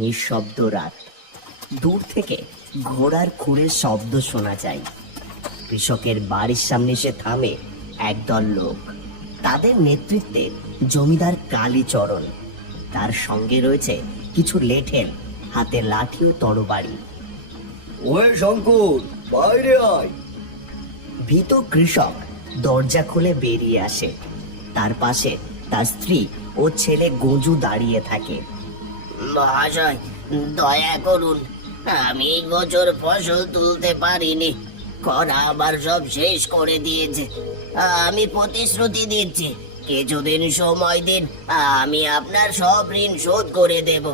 নিঃশব্দ রাত। দূর থেকে ঘোড়ার খুঁড়ের শব্দ শোনা যায়। কৃষকের বাড়ির সামনে এসে থামে একদল লোক। তাদের নেতৃত্বে জমিদার কালীচরণ। তার সঙ্গে রয়েছে কিছু লেঠেল, হাতে লাঠি ও তরবারি। ওই শঙ্কর, বাইরে আয়। ভীত কৃষক দরজা খুলে বেরিয়ে আসে। তার পাশে তার স্ত্রী ও ছেলে গজু দাঁড়িয়ে থাকে। মহাশয়, দয়া করুন, আমি বছর ফসল তুলতে পারিনি। খরা আবার সব শেষ করে দিয়েছে। আমি প্রতিশ্রুতি দিচ্ছি, কিছুদিন সময় দিন, আমি আপনার সব ঋণ শোধ করে দেব।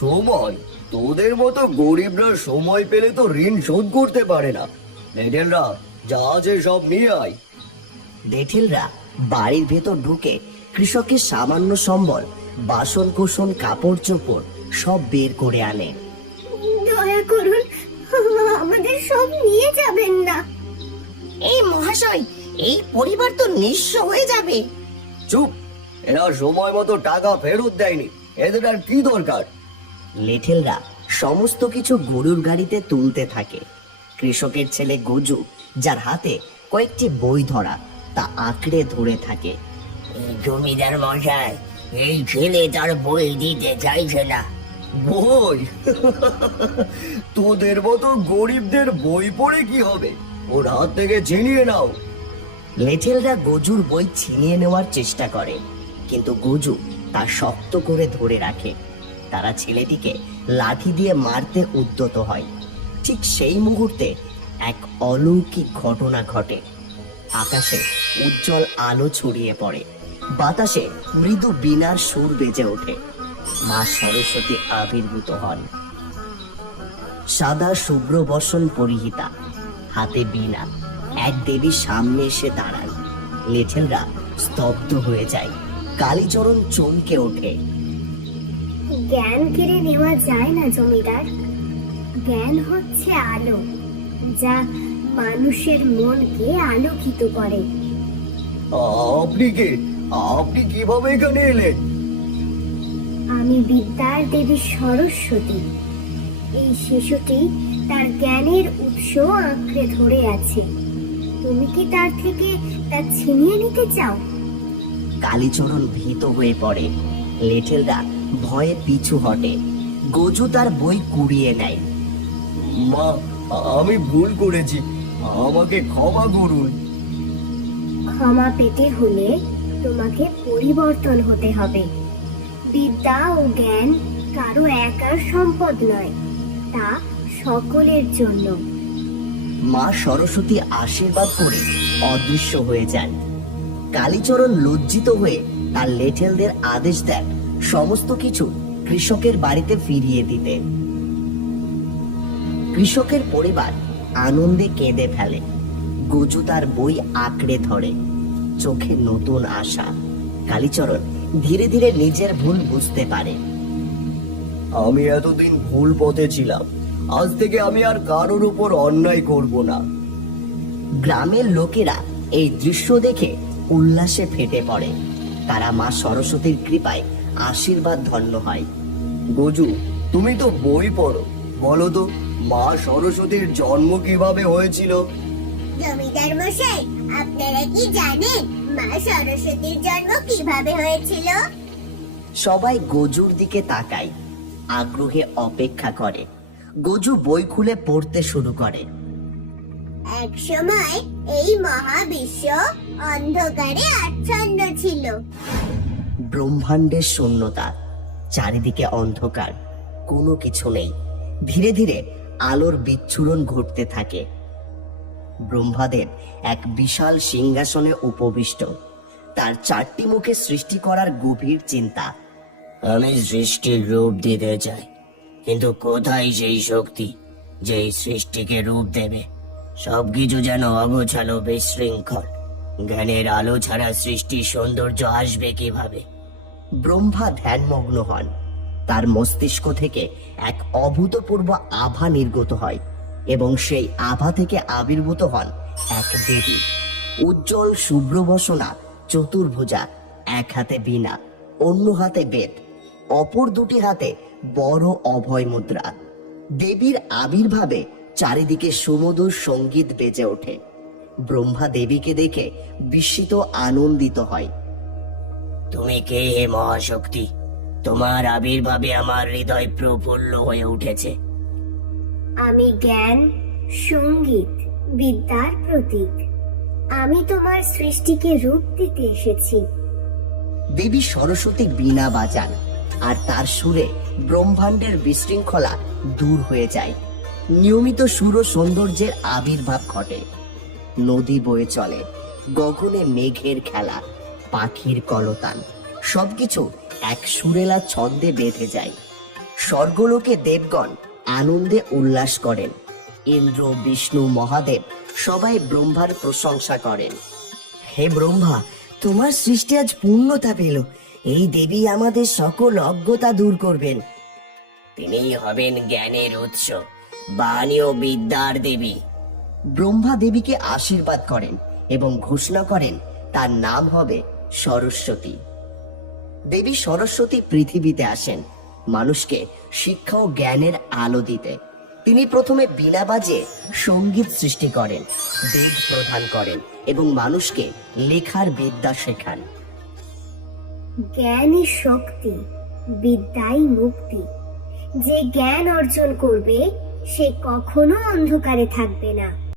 সময়? তোদের মতো গরিবরা সময় পেলে তো ঋণ শোধ করতে পারে না। লেডেলরা, যা আছে সব নিয়ে আয়। লেঠেলরা বাড়ির ভেতর ঢুকে কৃষকের সামান্য সম্বল, বাসন কোসন, কাপড় চোপড় সব বের করে আনে। দয়া করুন, আমাদের সব নিয়ে যাবেন না। এই মহাশয়, এই পরিবার তো নিঃস্ব হয়ে যাবে। চুপ! এরা সময় মতো টাকা ফেরত দেয়নি, এদের আর কি দরকার? লেঠেলরা সমস্ত কিছু গরুর গাড়িতে তুলতে থাকে। কৃষকের ছেলে গজু, যার হাতে কয়েকটি বই ধরা, তা আঁকড়ে ধরে থাকে। জমিদার মশাই, এই ছেলে তার বই দিতে চাইছে না। বই? তোদের মতো গরিবদের বই পড়ে কি হবে? ওর হাত থেকে ছিনিয়ে নাও। লেঠেলরা গজুর বই ছিনিয়ে নেওয়ার চেষ্টা করে, কিন্তু গজু তা শক্ত করে ধরে রাখে। তারা ছেলেটিকে লাঠি দিয়ে মারতে উদ্যত হয়। ঠিক সেই মুহূর্তে এক অলৌকিক ঘটনা ঘটে। আকাশে উজ্জ্বল আলো ছড়িয়ে পড়ে, বাতাসে মৃদু বীণার সুর বেজে ওঠে। মা সরস্বতী আবির্ভূত হন। সাদা শুভ্র বসন পরিহিতা, হাতে বীণা, এক দেবীর সামনে এসে দাঁড়ান। লেঠেলরা স্তব্ধ হয়ে যায়। কালীচরণ চমকে ওঠে। জ্ঞান কেড়ে নেওয়া যায় না জমিদার। জ্ঞান হচ্ছে আলো, যা মানুষের মনকে আলোকিত করে। আপনি কে? আপনি কিভাবে এখানে এলেন? আমি বিদ্যার দেবী সরস্বতী। এই শিশুটি তার জ্ঞানের উৎস আঁকড়ে ধরে আছে। তুমি কি তার থেকে তা ছিনিয়ে নিতে চাও? কালীচরণ ভীত হয়ে পড়ে। লেঠেলরা ভয়ে পিছু হটে। গজু তার বই কুড়িয়ে নেয়। মা, আমি ভুল করেছি, আমাকে ক্ষমা করুন। ক্ষমা পেতে হলে তোমাকে পরিবর্তন হতে হবে। বিদ্যা ও জ্ঞান কারো একার সম্পদ নয়, তা সকলের জন্য। মা সরস্বতী আশীর্বাদ করে অদৃশ্য হয়ে যান। কালীচরণ লজ্জিত হয়ে তার লেঠেলদের আদেশ দেন সমস্ত কিছু কৃষকের বাড়িতে ফিরিয়ে দিতে। কৃষকের পরিবার আনন্দে কেঁদে ফেলে। গজু তার বই আঁকড়ে ধরে, চোখে নতুন আশা। কালীচরণ ধীরে ধীরে নিজের ভুল বুঝতে পারে। আমি এতদিন ভুল পথে ছিলাম, আজ থেকে আমি আর কারোর উপর অন্যায় করব না। গ্রামের লোকেরা এই দৃশ্য দেখে উল্লাসে ফেটে পড়ে। তারা মা সরস্বতীর কৃপায় আশীর্বাদ ধন্য হয়। গজু, তুমি তো বই পড়ো, বলো তো মা সরস্বতীর জন্ম কিভাবে হয়েছিল? জমিদার মশাই, আপনারা কি জানেন মা সরস্বতীর জন্ম কিভাবে হয়েছিল? সবাই গজুর দিকে তাকায়, আগ্রহে অপেক্ষা করে। গজু বই খুলে পড়তে শুরু করে। এক সময় এই মহাবিশ্ব অন্ধকারে আচ্ছন্ন ছিল। ব্রহ্মাণ্ডের শূন্যতা, চারিদিকে অন্ধকার, কোনো কিছু নেই। ধীরে ধীরে আলোর বিচ্ছুরণ ঘটতে থাকে। ব্রহ্মাদেব এক বিশাল সিংহাসনে উপবিষ্ট। তার চারটি মুখে সৃষ্টি করার গভীর চিন্তা। আমি সৃষ্টির রূপ দিতে চাই, কিন্তু কোথায় সেই শক্তি যে এই সৃষ্টিকে রূপ দেবে? সবকিছু যেন অগোছালো, বিশৃঙ্খল। জ্ঞানের আলো ছাড়া সৃষ্টির সৌন্দর্য আসবে কিভাবে? ব্রহ্মা ধ্যানমগ্ন হন। তার মস্তিষ্ক থেকে এক অভূতপূর্ব আভা নির্গত হয় এবং সেই আভা থেকে আবির্ভূত হন এক দেবী। উজ্জ্বল শুভ্রবসনা, চতুর্ভুজা, এক হাতে বীণা, অন্য হাতে বেদ, অপর দুটি হাতে বড় অভয় মুদ্রা। দেবীর আবির্ভাবে চারিদিকে সুমধুর সঙ্গীত বেজে ওঠে। ব্রহ্মা দেবীকে দেখে বিস্মিত আনন্দিত হয়। তুমি কে হে মহাশক্তি? তোমার আবির্ভাবে আমার হৃদয় প্রফুল্ল হয়ে উঠেছে। আমি জ্ঞান, সঙ্গীত, বিদ্যার প্রতীক। আমি তোমার সৃষ্টিকে রূপ দিতে এসেছি। দেবী সরস্বতী বীণা বাজান, আর তার সুরে ব্রহ্মাণ্ডের বিশৃঙ্খলা দূর হয়ে যায়। নিয়মিত সুর ও সৌন্দর্যের আবির্ভাব ঘটে। নদী বয়ে চলে, গগনে মেঘের খেলা, পাখির কলতান, সবকিছু এক সুরেলা ছন্দে বেঁধে যায়। স্বর্গলোকে দেবগণ আনন্দে উল্লাস করেন। ইন্দ্র, বিষ্ণু, মহাদেব সবাই ব্রহ্মার প্রশংসা করেন। হে ব্রহ্মা, তোমার সৃষ্টি আজ পূর্ণতা পেল। এই দেবী আমাদের সকল অজ্ঞতা দূর করবেন। তিনিই হবেন জ্ঞানের উৎস, বাণী ও বিদ্যার দেবী। ব্রহ্মা দেবীকে আশীর্বাদ করেন এবং ঘোষণা করেন তার নাম হবে সরস্বতী। দেবী সরস্বতী পৃথিবীতে আসেন মানুষকে শিক্ষা ও জ্ঞানের আলো দিতে। তিনি প্রথমে বীণা বাজিয়ে সঙ্গীত সৃষ্টি করেন, বেদ প্রদান করেন এবং মানুষকে লেখার বিদ্যা শেখান। জ্ঞানই শক্তি, বিদ্যাই মুক্তি। যে জ্ঞান অর্জন করবে সে কখনো অন্ধকারে থাকবে না।